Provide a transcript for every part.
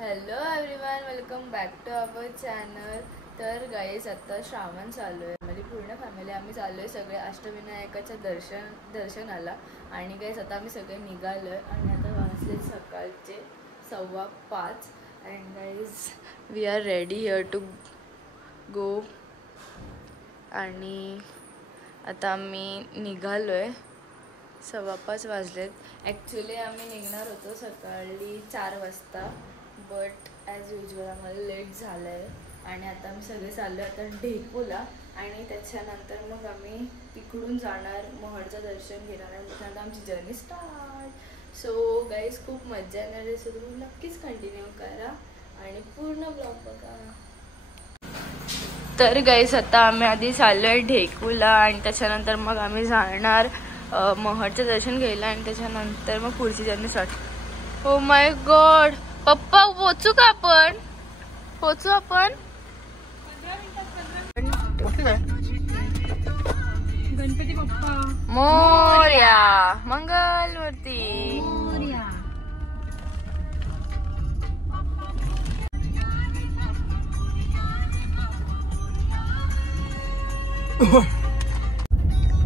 Hello everyone, welcome back to our channel. तर guys आता श्रावण चालू आहे, म्हणजे पूर्ण फॅमिली आम्ही चाललो आहे सगळे अष्टविनायकाच्या दर्शनाला. आणि गाईज आता आम्ही सगळे निघालो आहे आणि आता वाजले सकाळचे 5:15 and guys we are ready here to go. आणि आता आम्ही निघालो आहे. 5:15 वाजलेत. ॲक्च्युली आम्ही निघणार होतो सकाळी 4 वाजता, बट ॲज युजल आम्हाला लेट झालं आहे. आणि आता आम्ही सगळे चाललो आता ढेकूला. आणि त्याच्यानंतर मग आम्ही तिकडून जाणार, महडचं दर्शन घेणार आणि त्यानंतर आमची जर्नी स्टार्ट. सो गाईज खूप मजा येणार आहे, सो तुम्ही नक्कीच कंटिन्यू करा आणि पूर्ण ब्लॉग बघा. तर गाईज आता आम्ही आधी चाललो आहे ढेकूला आणि त्याच्यानंतर मग आम्ही जाणार महडचं दर्शन घ्यायला आणि त्याच्यानंतर मग पुढची journey start. Oh my God, पप्पा पोचू का आपण? पोचू आपण? गणपती बाप्पा मोरया, मंगलमूर्ती मोरया.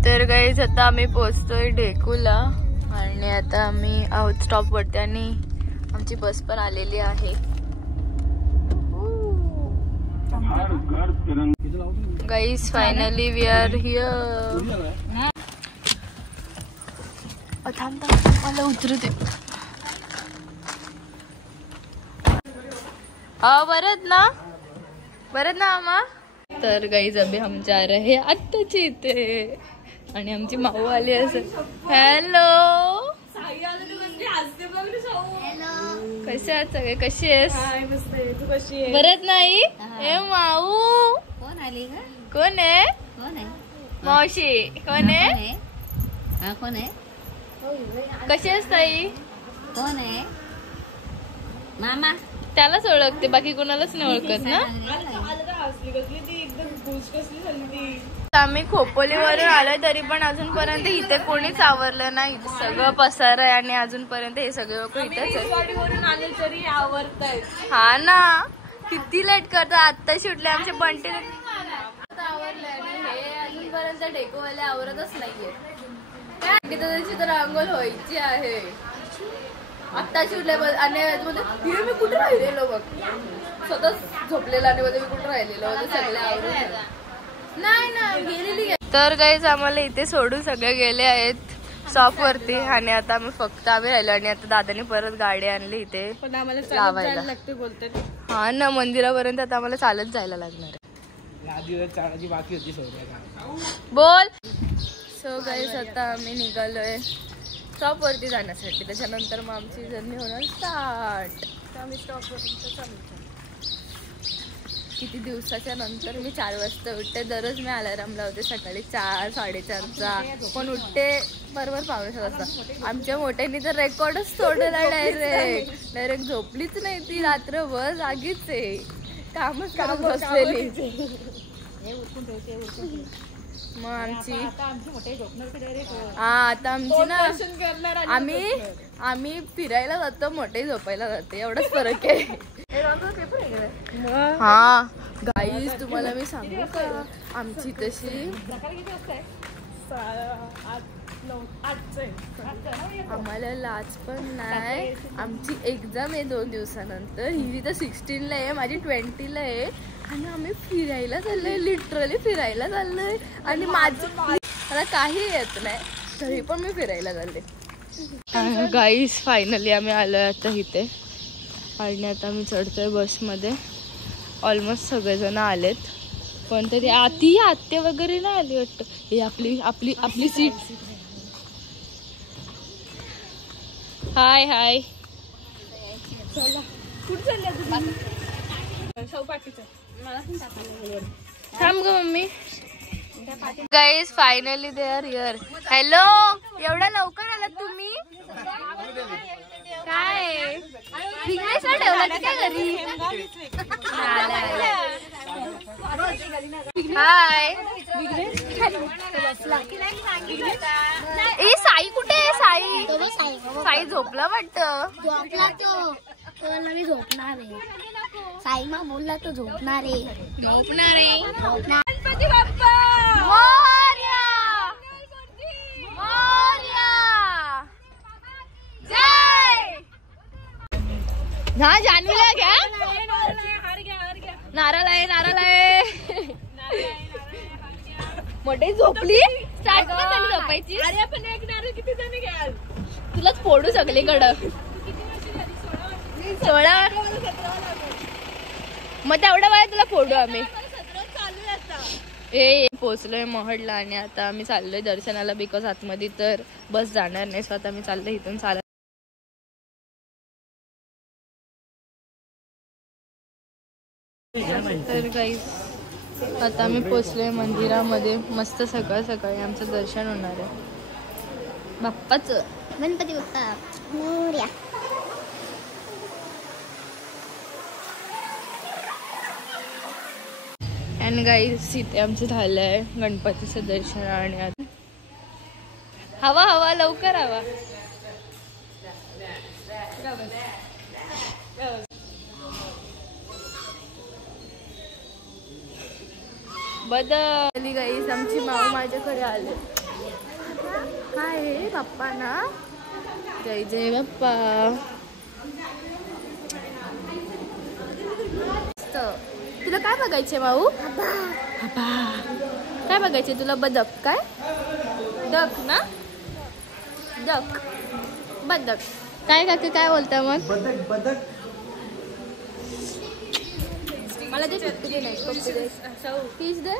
तर गाईज आता आम्ही पोचतोय ढेकूला आणि आता आम्ही आहोत स्टॉपवरती आणि आमची बस पण आलेली आहे. Guys finally we are here. थांब मला उतरू दे. बरत ना आम्हा. तर गाईज अभि हम जा रहे आत्ताच इथे आणि आमची माऊ आली असं. हॅलो, कसे आहात सगळे? कशी आहेस? तू कशी आहे? बरत नाही ए माऊ. कोण आली का? कोण आहे? कोण आहे? मावशी कोण आहे? हा कोण आहे? कशी आहेस ताई? कोण आहे? मामा. त्यालाच ओळखते, बाकी कोणालाच नाही ओळखत ना. आम्ही खोपोलीवरून आलोय तरी पण अजूनपर्यंत इथे कोणीच आवरलं नाही. सगळं पसार आहे आणि अजूनपर्यंत हे सगळे लोक इथेच आले तरी आवरतायत. हा ना, किती लेट करतात. आत्ता सुटले आमचे बंटी आवरले आणि हे अजूनपर्यंत डेकोवाले आवरतच नाहीये. त्याची तर अंघोळ व्हायची आहे. आत्ता सुटले आणि मी कुठे राहिलेलो बघ, स्वतःच झोपलेला आणि मी कुठे राहिलेलो सगळे आवरून. नाही ना गेलेली. तर गाईज आम्हाला इथे सोडून सगळे गेले आहेत शॉप वरती आणि आता आम्ही राहिलो आणि आता दादाने परत गाडी आणली इथे पण आम्हाला लावायला. लागते बोलतात. हा ना, मंदिरापर्यंत आता आम्हाला चालत जायला लागणार बोल. सो गाईज आता आम्ही निघालोय स्टॉप वरती जाण्यासाठी. त्याच्यानंतर मग आमची जर्नी होणार स्टार्ट. आम्ही स्टॉप वरती चालू. किती दिवसाच्या नंतर मी 4 वाजता उठते. दररोज मी अलार्म लावते सकाळी 4, 4:30चा, पण उठते बरोबर 5:15 वाजता. आमच्या मोठ्यानी तर रेकॉर्डच तोडला. डायरेक्ट झोपलीच नाही ती, रात्रभर जागीच आहे, कामच करत बसलेली. मग आमची आता आमची ना आम्ही फिरायला जातो, मोठे झोपायला जाते, एवढाच फरक आहे. हा गाईज तुम्हाला मी सांगू का, आमची तशी आम्हाला लाज पण नाही. आमची एक्झाम आहे 2 दिवसानंतर. हिरी तर 16ला आहे, माझी 20ला आहे आणि आम्ही फिरायला चाललोय, लिटरली फिरायला चाललोय. आणि मला काही येत नाही तरी पण मी फिरायला चालले. गाईज फायनली आम्ही आलोय आता इथे आणि आता आम्ही चढतोय बसमध्ये. ऑलमोस्ट सगळेजण आलेत पण तरी आत्ते वगैरे नाही आली वाटतं. हे आपली सीट. हाय हाय. चला कुठे चालले? थांब ग mummy. Guys finally they are here. Hello, एवढ्या लवकर आलात तुम्ही? काय विघ्नेशला ठेवला काय घरी? हाय. ए साई कुठे आहे? साई झोपला वाटतं. झोपला तो मी झोपणार आहे. साईमा बोलला तो झोपणार आहे. गणपती बाप्पा मोरया. जय. हा जान्हवीला घ्या. नारळ आहे. मोठी झोपली. स्टार्ट पण झाली झोपायची. तुलाच फोडू सगळीकडं. 16. मग तेवढा वेळ तुला फोडू आम्ही. पोचलोय महडला आणि आता आम्ही चाललोय दर्शनाला. बिकॉज आतमध्ये तर बस जाणार नाही, सो आता आम्ही चाललोय इथून चालत. तर गाईस आता आम्ही पोचलोय मंदिरामध्ये. मस्त सकाळ सकाळी आमचं दर्शन होणार आहे बाप्पाचं. गणपती बाप्पा मोरया. आणि गाईस इथे आमचं झालंय गणपतीचं दर्शन. आणि आता हवा लवकर हवा. बदली गाईस आमची माऊ माझ्याकडे आले. काय आहे बाप्पा ना. जय बाप्पा. तुला काय बघायचे माऊ? काय बघायचे तुला? बदक. काय डक ना? डक बदक. काय काकी काय बोलता मग? बदक. मला ते पीस दे.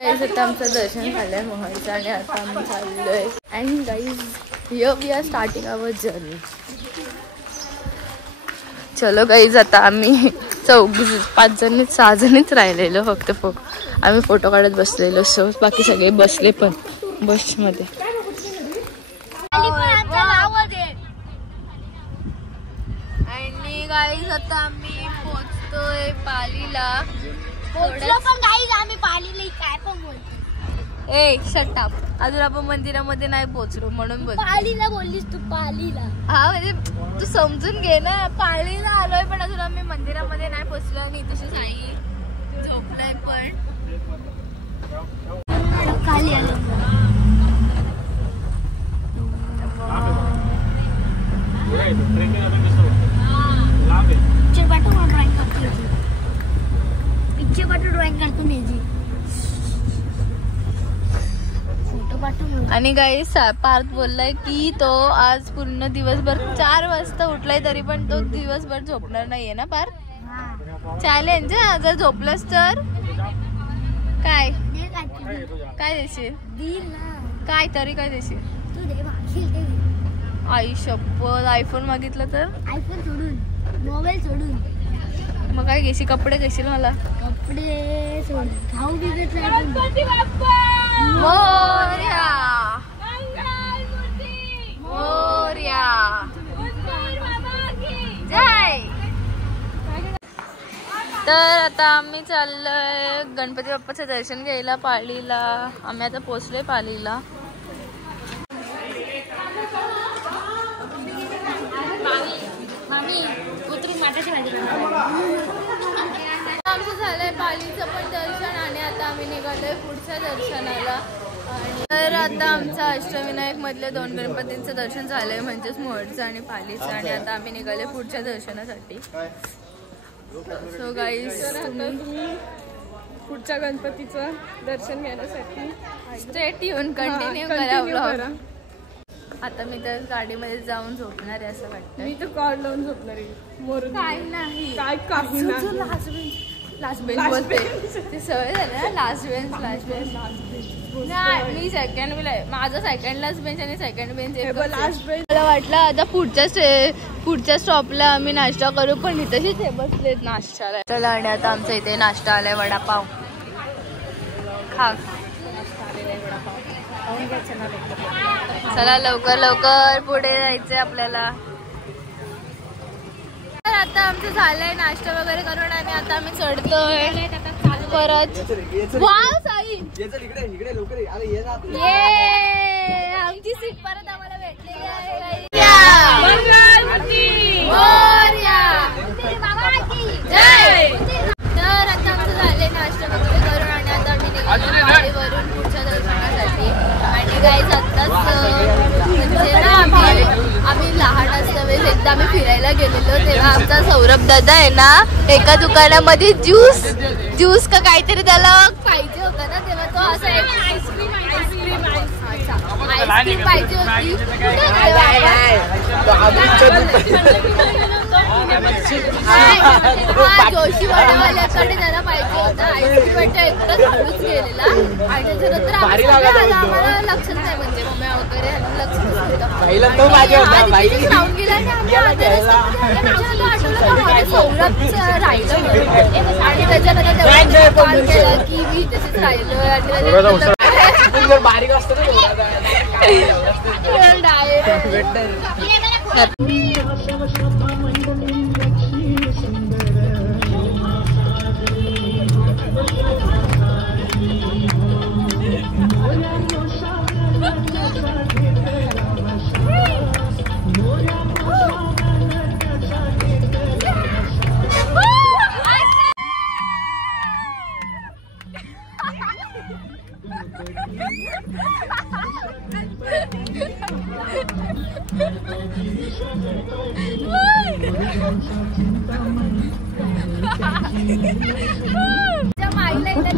आता आमचं दर्शन झालंय महलचं आणि आता आम्ही चाललोय. And guys here we are starting our journey. चलो गाईज आता आम्ही 6 जणीच राहिलेलो फक्त. आम्ही फोटो काढत बसलेलो. सो बाकी सगळे बसले पण बसमध्ये. आणि गाईज आता आम्ही पोचतोय पालीला. पण गाईज आम्ही पालीला काय पण बोलतो. ए शट अप. अजून आपण मंदिरामध्ये नाही पोचलो म्हणून बोल. पालीला बोललीस तू. पालीला हा म्हणजे तू समजून घे ना. पालीला आलोय पण अजून आम्ही मंदिरामध्ये नाही पोचलो. आणि तशी साई झोपलाय पण. खाली आलो. पिक्चर पाठव ड्रॉइंग करतो मी. आणि गाईस पार्थ बोललाय की तो आज पूर्ण दिवसभर 4 वाजता उठलाय तरी पण तो दिवसभर झोपणार नाहीये ना पार्थ. चॅलेंज. जर झोपलंस तर काय देशील? काय तरी काय देशील? आई शप्पथ. आयफोन मागितलं तर? आयफोन सोडून मोबाईल सोडून मग काय घेशील? कपडे घेशील मला? कपडे सोडून खाऊ बिगत. मोरया मोरया जय. तर आता आम्ही चाललोय गणपती बाप्पाचं दर्शन घ्यायला पालीला. आम्ही आता पोचलोय पालीला. आमचं झालंय पालीचं पण दर्शन आणि आता आम्ही निघालोय पुढच्या दर्शनाला. तर आता आमचं अष्टविनायक मधले 2 गणपतींचं दर्शन झालंय म्हणजेच मोहरचं आणि पालीचं. आणि आता आम्ही निघालोय पुढच्या दर्शनासाठी. सो गाईस पुढच्या गणपतीचं दर्शन घेण्यासाठी स्ट्रेट येऊन कंटिन्यू करा व्लॉग. आता मी तर गाडीमध्ये जाऊन झोपणार आहे असं वाटतं. मी तर कॉर्ड लावून झोपणार आहे. काय नाही. काय काही नाही. लास्ट बेंच बोलते. ती सवय झाली ना. लास्ट बेंच नाही. मी सेकंड माझा सेकंडलाच बेंच आणि सेकंड बेंच लास्ट बेंच. मला वाटलं आता पुढच्या स्टॉपला आम्ही नाश्ता करू पण इथेच हे बसलेत नाश्त्याला. चला आणि आता आमचा इथे नाश्ता आलाय वडापाव. खा. चला लवकर पुढे जायचंय आपल्याला. आता आमचं झालंय नाश्ता वगैरे करून आणि आता आम्ही चढतोय परत. वाव साई ये आमची सीट परत आम्हाला भेटलेली आहे. तर आता आमचं झालंय नाश्ता वगैरे करून आणि आता आम्ही निघालो गाडीवरून पुढच्या दर्शनासाठी. आणि गाईज आत्ताच म्हणजे ना आम्ही लहान असताना एकदा आम्ही फिरायला गेलेलो तेव्हा आमचा सौरभ दादा आहे ना एका दुकानामध्ये ज्यूस का काहीतरी त्याला पाहिजे होता ना तेव्हा तो असा आईस्क्रीम पाहिजे होती. जोशी वाड्यावाल्याकडे त्याला पाहिजे होता आईस्क्रीम एकटाच हळूच गेलेला आणि त्याच्यानंतर आम्हाला लक्षच नाही म्हणजे मम्मी वगैरे लक्ष राहून गेला आणि सौरभचं राहिलं आणि त्याच्यानंतर कॉल केला की मी तसेच राहिलो आणि बारीक असतं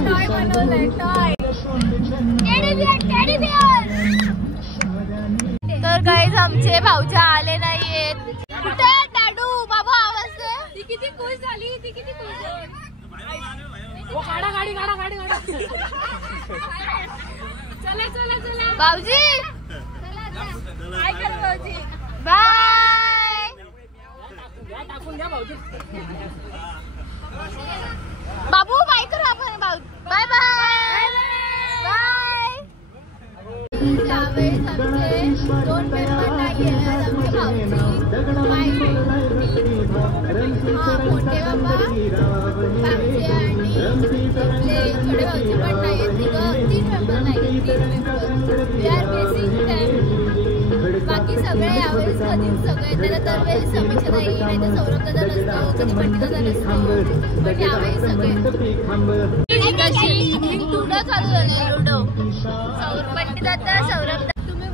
टॉय बनवलंय टॉय. तर गाईज आमचे भाऊजा आले नाहीयेत. कुठे डाडू बाबा आवाज दे. ती किती खुश झाली ती किती खुश झाली. गाडी चला चला चला भाऊजी काय करू भाऊजी बाय. टाकून घ्या भाऊजी. बाबू बाय करू आपण बाय बाय बाय. त्यावेळेस आमचे 2 मेंबर नाही आहेत. आमचे भाऊजी मोठे बाबा बापचे आणि आपले छोटे भाऊजी पण नाही. 3 मेंबर नाही. 3 member we are basic time. बाकी सगळे यावेळेस कधीच सगळे त्याला दरवेळेस समीक्षा नाही नाही तर सौरभ दादा नसतो कधी पंडित दादा नसतो पण यावेळेस सगळे लुडो चालू झालं. लुडो पंडित दादा सौरभ तुम्ही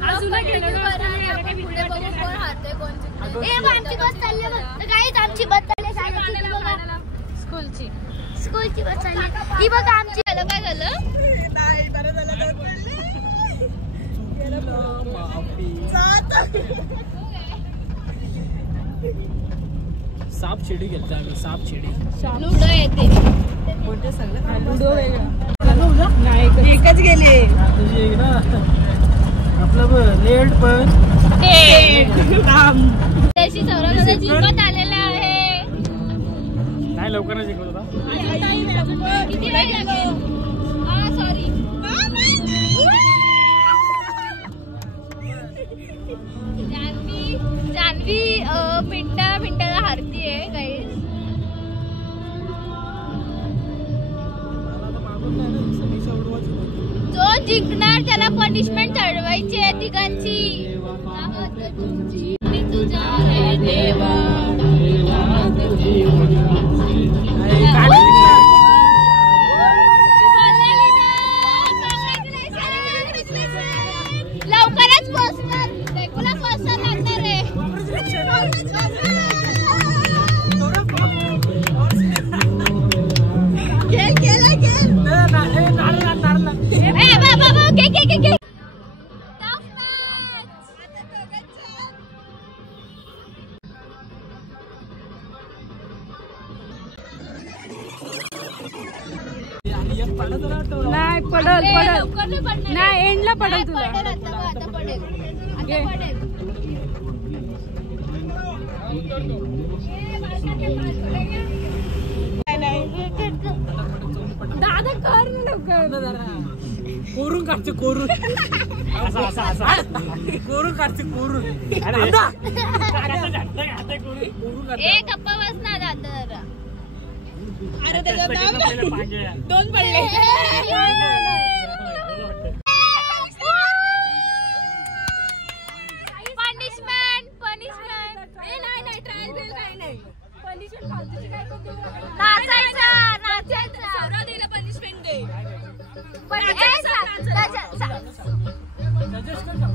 पुढे बघू कोण हारते कोण जिंकते. आमची बस चालली काहीच आमची बस चालली स्कूलची बस चालली ही बघा आमची. झालं काय झालं साप शिडी घेतला आम्ही. साप शिडी लुडो येते लुडो नाही एकच गेली आपलं लेट पण त्याशी सौरभ जिंकत आलेला आहे. नाही लवकर नाही जिंकत होता. किती वेळ लागेल. सॉरी जानवी मिनिटाला हारतीये गाईस. जो जिंकणार त्याला पनिशमेंट चढवायची आहे तिघांची. लवकरच पोहोचणार तुला पोहोचणार लागणार आहे. नाही पडल नाही एंडला पडल तुला. आता पडेल. दादा कर ना लवकर. कोरून काढते कोरून. कोरू काढते कोरू. अरे एक गप्पा बस ना जात जरा. अरे त्याच्यात दोन पडले.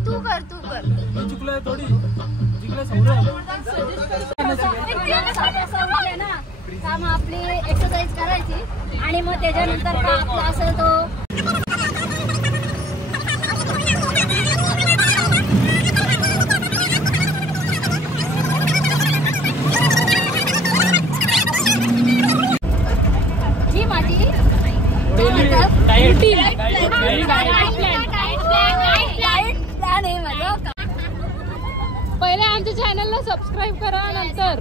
तू कर चुकलोय थोडी जिंकलं सौरभ. मग आपली एक्सरसाइज करायची आणि मग त्याच्यानंतर का आपला असेल तो जी माझी पहिले आमच्या चॅनलला सबस्क्राईब करा नंतर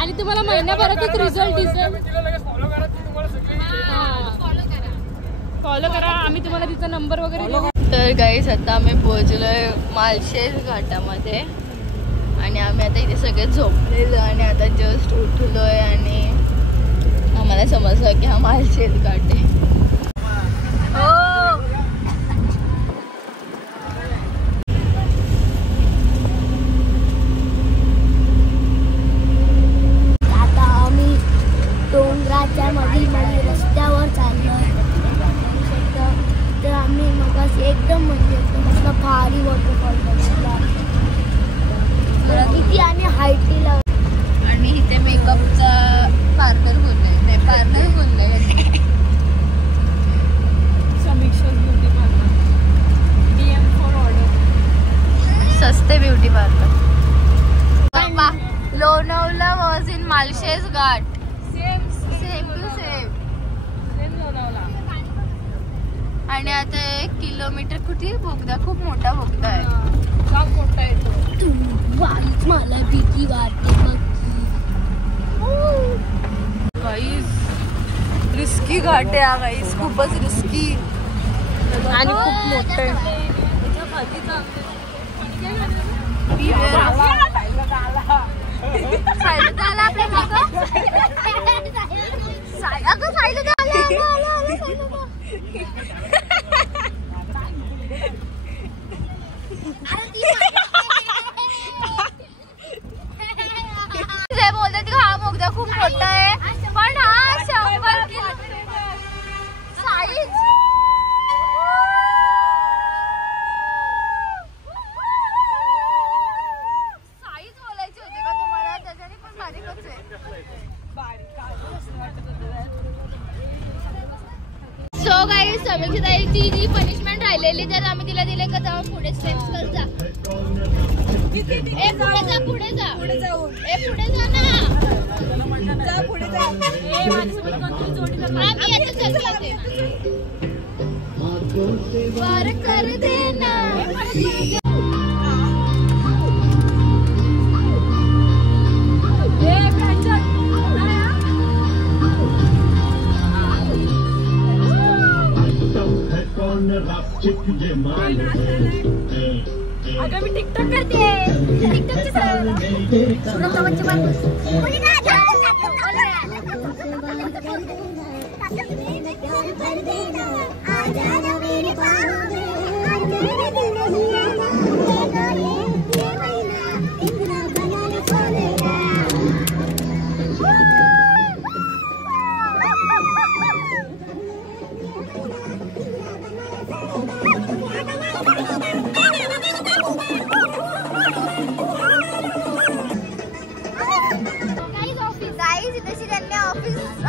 आणि तुम्हाला महिन्याभरातच रिझल्ट दिसेल. फॉलो करा. आम्ही तुम्हाला तिचा नंबर वगैरे देऊ. तर गाईस आता आम्ही पोहोचलोय माळशेज घाटामध्ये आणि आम्ही आता इथे सगळे झोपलेलो आणि आता जस्ट उठलोय आणि आम्हाला समजलं की हा माळशेज घाट आहे. डोंगराच्या मधील रस्त्यावर चाललोय. तर आम्ही मग एकदम म्हणजे मस्त भारी वॉटरफॉल बघितला. किती आणि हाईटला आणि इथे मेकअपचा पार्लर बोललाय नाही पार्लर बोललाय Samiksha beauty parlour DM for order. सस्ते beauty parlour. Lonavala was in Malshej Ghat. Same to same. आणि आता 1 किलोमीटर कुठे बोगदा खूप मोठा बोगदा आहे. मोठा येतो. मला भीती वाटते मग. रिस्की घाट आहे हा गाईस. खूपच रिस्की आणि खूप मोठं आहे. बोलतात की हा बोगदा खूप मोठा आहे पण हा 100 किलो साईज. साईज बोलायची होती का तुम्हाला? त्याच्याने पण बारीकच आहे. सो गाईस समीक्षाताईची जी पनिशमेंट राहिलेली तर आम्ही तिला दिले का जाऊन पुढे स्टेप्स कर जा. पुढे जा पुढे जाऊ. पुढे जा ना. पुढे जा. आम्ही आता चलते वार कर देना. अगं मी टिकटॉक करते. टिकटॉकची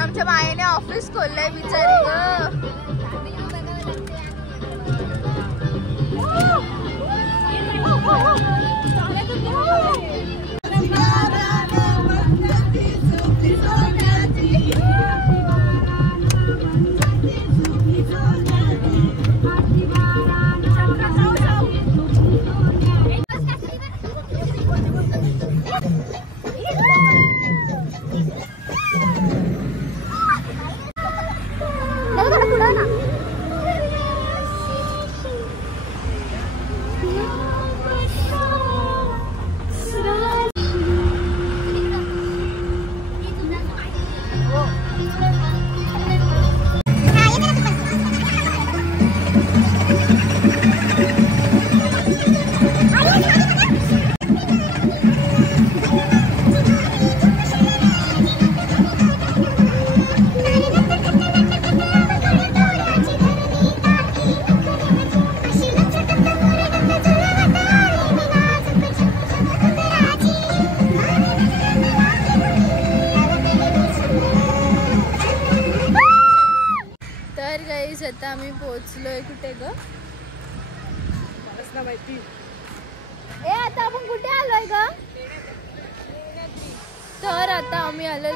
आमच्या मायेने ऑफिस खोललंय बिचारी ग. आता आपण कुठे आलोय ग? तर आता आम्ही आलो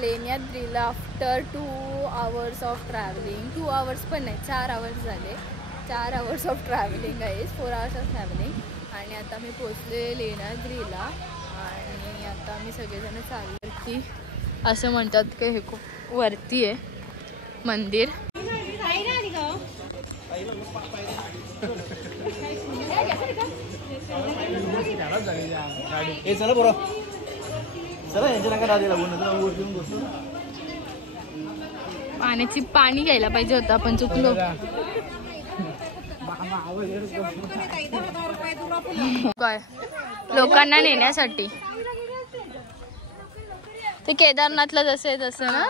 लेण्याद्रीला after 2 hours of travelling. 2 hours पण नाही, 4 hours झाले. 4 hours ऑफ ट्रॅव्हलिंग आहे, 4 hours ऑफ ट्रॅव्हलिंग. आणि आता मी पोचले लेण्याद्रीला आणि आता आम्ही सगळेजण चाललो की असं म्हणतात की हे खूप वरती आहे मंदिर. पाणी घ्यायला पाहिजे होतं, आपण चुकलो. काय लोकांना नेण्यासाठी ते केदारनाथला जसं आहे तसं ना.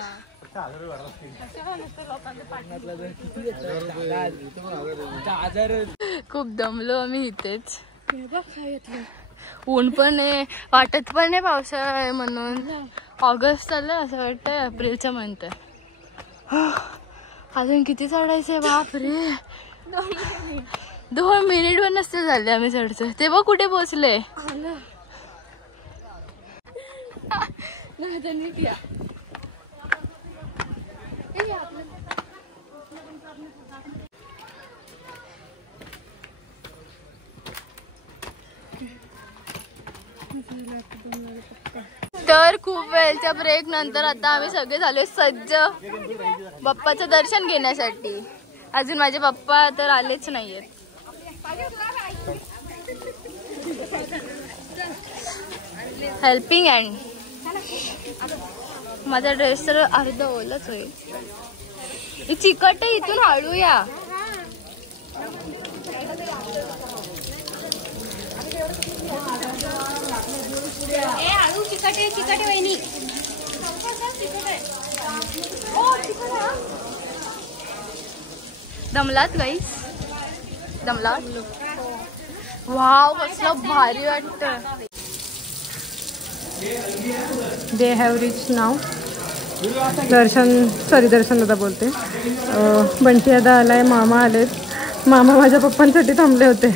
खूप दमलो आम्ही इथेच. ऊन पण आहे, वाटत पण नाही पावसाळा आहे म्हणून. ऑगस्ट चाललंय असं वाटतंय एप्रिलचं म्हणतंय. अजून किती चढायचंय बापरे. 2 मिनिट पण नसते झाले आम्ही चढतोय. तेव्हा कुठे पोहोचले. तर खूप वेळच्या ब्रेक नंतर आता आम्ही सगळे झालो सज्ज बाप्पाचं दर्शन घेण्यासाठी. अजून माझे पप्पा तर आलेच नाहीयेत. Helping hand. माझा ड्रेस तर अर्धा ओलाच होईल. चिकट आहे, इथून हळूया. दमलात गाईस? दमलात? वाव कसलं भारी वाटतं. दे हॅव रिच नाव. दर्शन दादा बोलते. बंटी दादा आलाय, मामा आलेत. मामा माझ्या पप्पांसाठी थांबले होते,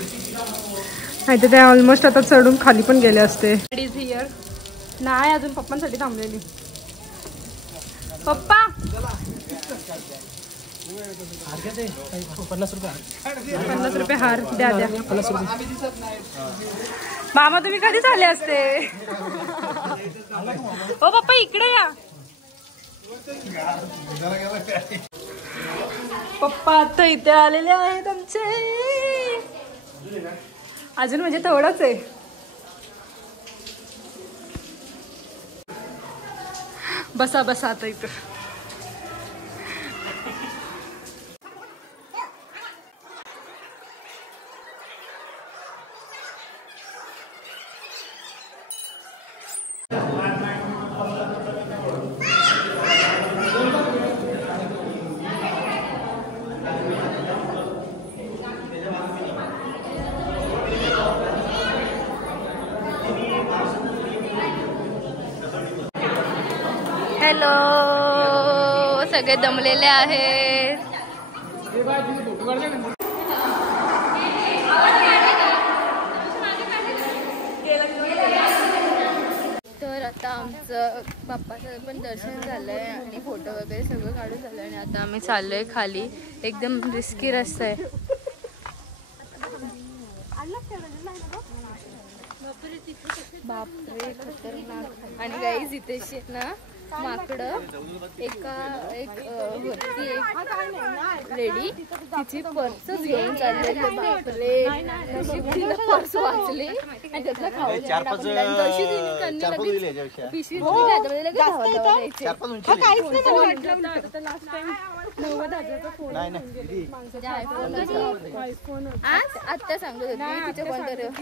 नाही तर ते ऑलमोस्ट आता चढून खाली पण गेले असते. नाही अजून पप्पांसाठी थांबलेली. पप्पा 50 रुपये हार द्या. मामा तुम्ही कधी झाले असते. हो पप्पा इकडे या. पप्पा आता इथे आलेले आहेत आमचे. अजून म्हणजे थोडंच आहे. बसा बसा आता इथं. हॅलो, सगळे दमलेले आहेत. तर आता आमचं बाप्पाचं पण दर्शन झालंय आणि फोटो वगैरे सगळं काढून झालं आणि आता आम्ही चाललोय खाली. एकदम रिस्की रस्ता आहे. बापरे खतरनाक. आणि गाईज इथे ना माकडं एक होती एक लेडी, तिची पर्सच घेऊन चाललेली. बापरे नशीब तिला पर्स वाचली आणि त्यातला खाऊन पिशवी आत्ता सांगत होती तिच्या कोणतरी.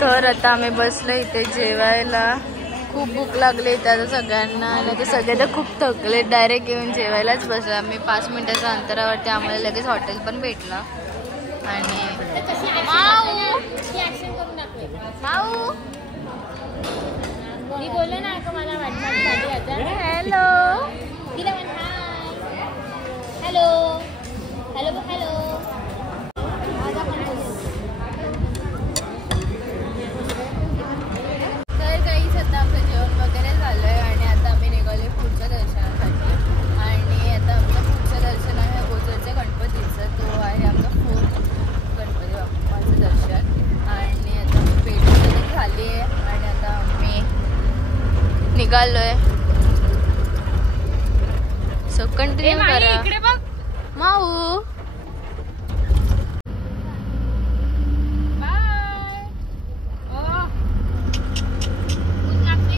तर आता आम्ही बसलो इथे जेवायला. खूप भूक लागली आता सगळ्यांना आणि ते सगळे तर खूप थकले. डायरेक्ट येऊन जेवायलाच बसलो आम्ही. 5 मिनिटाच्या अंतरावरती आम्हाला लगेच हॉटेल पण भेटलं. आणि मी बोलले ना का मला वाटणार. Hello hello hello hello. निघालोय. सो कंटिन्यू करा. माऊ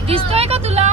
दिसतोय का तुला?